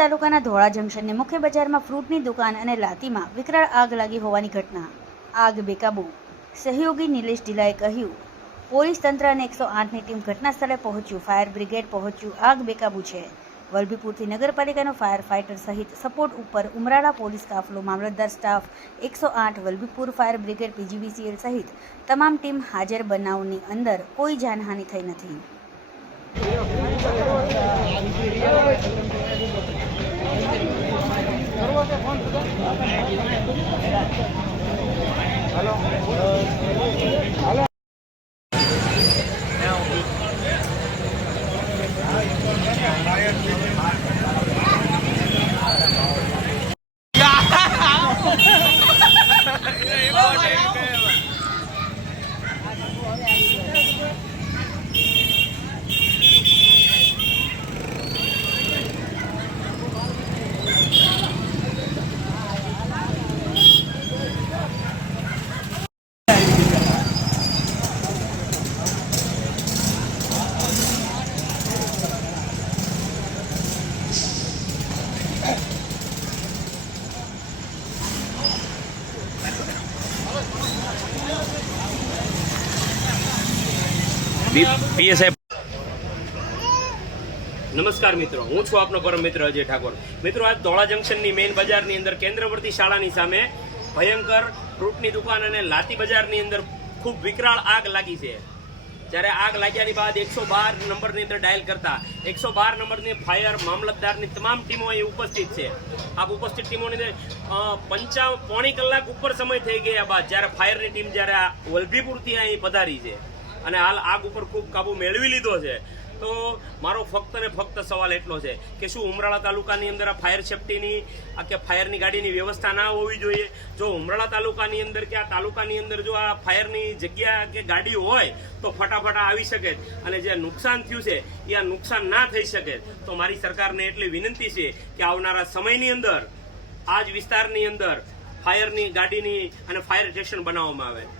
તાલુકાના ધોળા જંકશનની મુખ્ય બજારમાં ફ્રૂટની દુકાન અને લાતીમાં વિકરાળ આગ લાગી હોવાની ઘટના. આગ બેકાબૂ, સહયોગી નિલેશ ઢીલાએ કહ્યું, પોલીસ તંત્ર અને એકસો આઠની ટીમ ઘટના સ્થળે પહોંચ્યું. ફાયર બ્રિગેડ પહોંચ્યું. આગ બેકાબૂ છે. વલભીપુરથી નગરપાલિકાનો ફાયર ફાઇટર સહિત સપોર્ટ ઉપર ઉમરાળા પોલીસ કાફલો મામલતદાર સ્ટાફ, એકસો આઠ વલભીપુર ફાયર બ્રિગેડ પીજીવીસીએલ સહિત તમામ ટીમ હાજર બનાવની અંદર કોઈ જાનહાનિ થઈ નથી. હલો હલો નમસ્કાર મિત્રો, હું છું આપનો પરમ મિત્ર અજય ઠાકોર. મિત્રો, આજ ધોળા જંકશનની મેઇન બજારની અંદર કેન્દ્રવર્તી શાળાની સામે ભયંકર ફ્રૂટની દુકાન અને લાતી બજારની અંદર ખૂબ વિકરાળ આગ લાગી છે. જ્યારે આગ લાગ્યાની બાદ એકસો બાર નંબરની અંદર ડાયલ કરતા, એકસો બાર નંબરની ફાયર મામલતદારની તમામ ટીમો અહીં ઉપસ્થિત છે. આ ઉપસ્થિત ટીમોની અંદર પંચાવ પોણી કલાક ઉપર સમય થઈ ગયા બાદ જ્યારે ફાયરની ટીમ જ્યારે વલભીપુરથી અહીં પધારી છે. અને હાલ આગ ઉપર ખૂબ કાબુ મેળવી લીધો છે. તો મારો ફક્ત ને ફક્ત સવાલ એટલો છે કે શું ઉમરાળા તાલુકાની અંદર આ ફાયર સેફટીની આ કે ફાયરની ગાડીની વ્યવસ્થા ના હોવી જોઈએ? જો ઉમરાળા તાલુકાની અંદર કે આ તાલુકાની અંદર જો આ ફાયરની જગ્યા કે ગાડી હોય, તો ફટાફટ આવી શકે. અને જે નુકસાન થયું છે, એ આ નુકસાન ના થઈ શકે. તો મારી સરકારને એટલી વિનંતી છે કે આવનારા સમયની અંદર આ જ વિસ્તારની અંદર ફાયરની ગાડીની અને ફાયર સ્ટેશન બનાવવામાં આવે.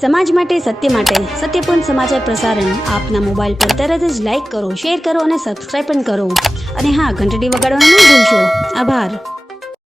સમાજ માટે, સત્ય માટે સત્યપૂર્ણ સમાચાર પ્રસારણ આપના મોબાઈલ પર તરત જ લાઈક કરો, શેર કરો અને સબસ્ક્રાઈબ પણ કરો. અને હા, ઘંટડી વગાડવાનું ન ભૂલશો. આભાર.